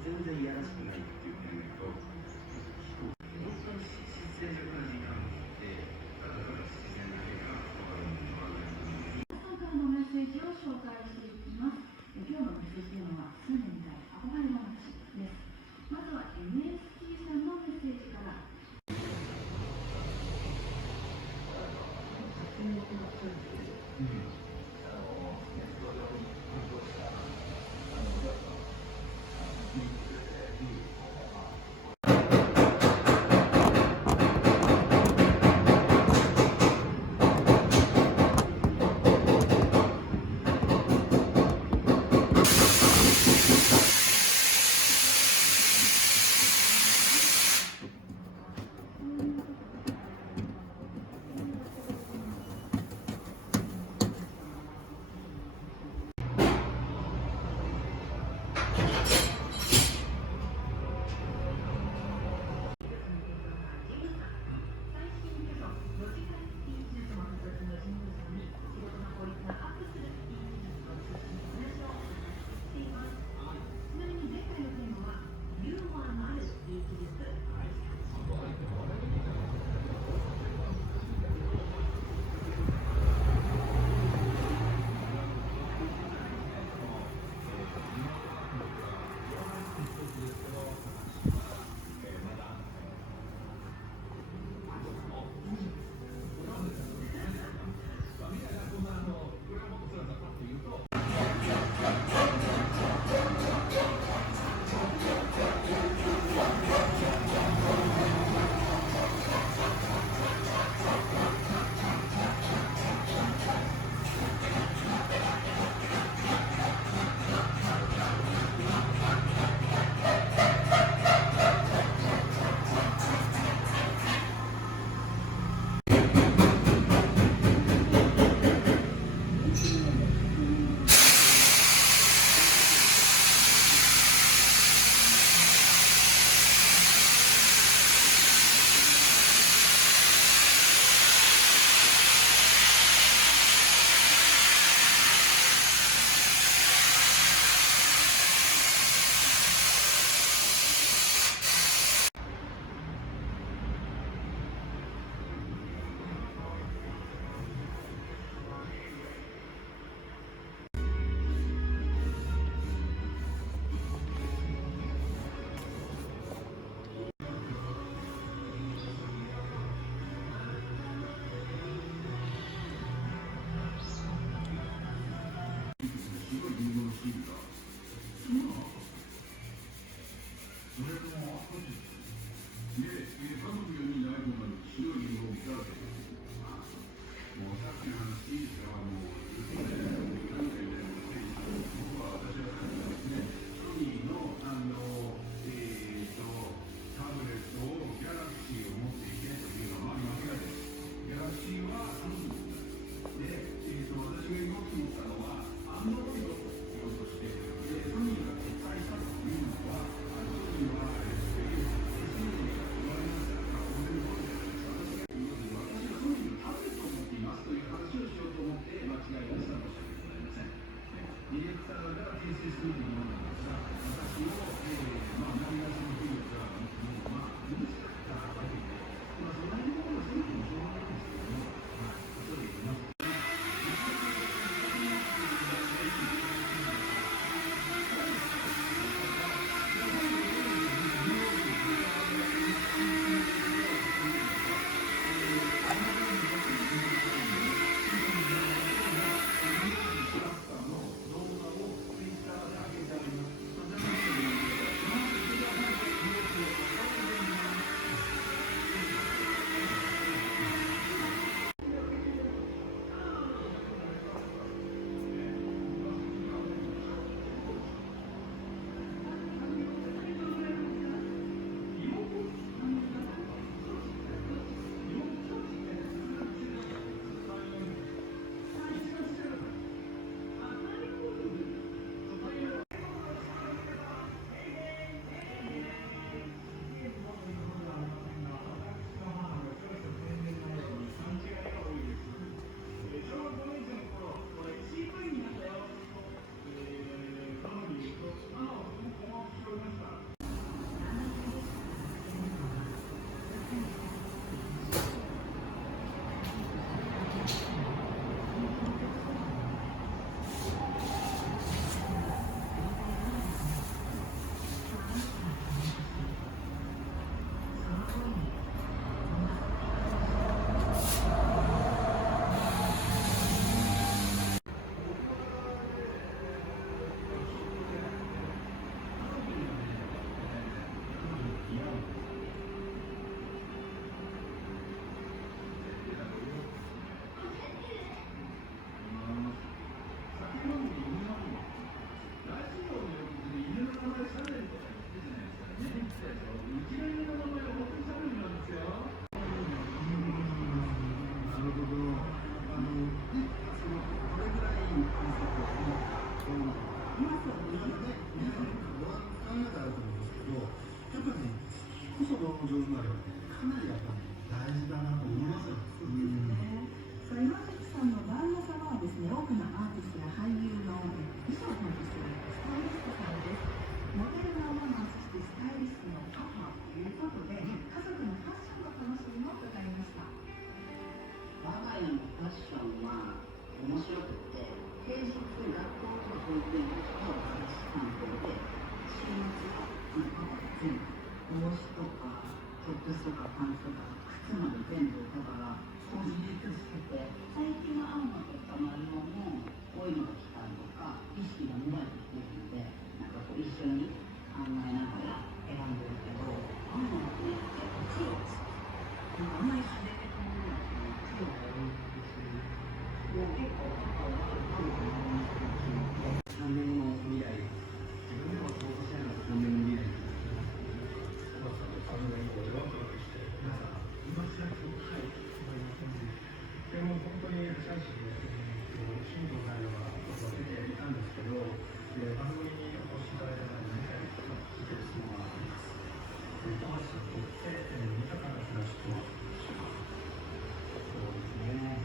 全然いやらしくないっていう点で言うと、本当に自然な時間で、ただただ自然だけが分かるのではないと思います。皆さんからのメッセージを紹介していきます。今日のメッセージテーマは住んでみたい憧れの街です。まずは NST さんのメッセージから。こそ上手な料理かなりやっぱり大事だなと思いますよ。山口さんの旦那様はですね、多くのアーティストや俳優の衣装を担当しているスタイリストさんです。モデルのママ、そしてスタイリストのパパということで、家族のファッションの楽しみも伺いました。我が家のファッションは面白くて、平日学校と保育園と私担当で、週末はパパが全部帽子とかトップスとかパンツとか靴まで全部だから統一してて、最近は青のとか丸のもこういうのが来たりとか意識が芽生えてきてるので、なんかこう一緒に考えながら選んでるけど、青のって結構黒です。あんまり派手めのものだと黒が多いんですよ。もう結構パパは青のものに決めて3年の未来、自分でも想像しながら3年の未来でも本当に最初に新藤さんは出ていたんですけど、番組にお越しいただいたので、聞いてる質問があります。高橋さんにとって豊かな暮らしとは。そうですね。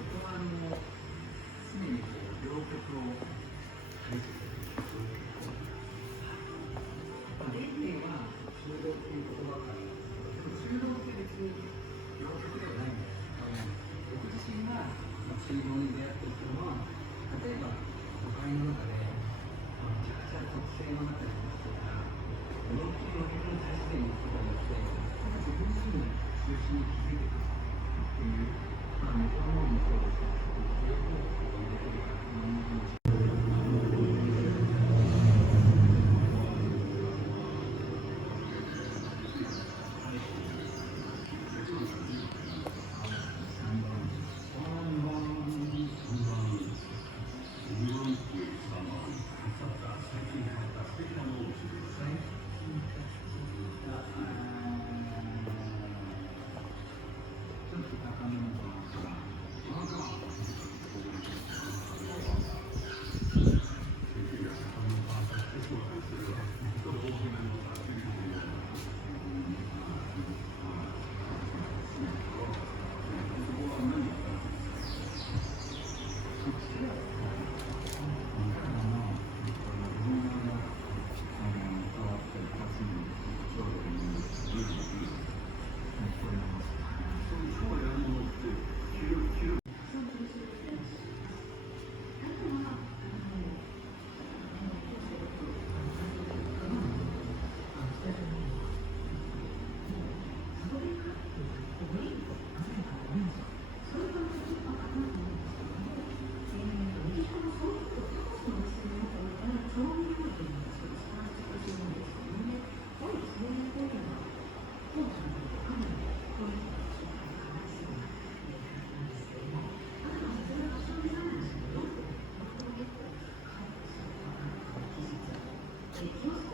僕は常に両極を大切にする。原点は中道っていう言葉からなんですけど、中道って別に両極ではないんです。僕自身が中道に出会っていくのは、例えば都会の中でめちゃくちゃ特性の中にいますから思いっきり負けてる体制に行くことによって自分自身の中心に気づいていくっていう、日本のもそうですけど、そういう方法を入れてるから気をつけ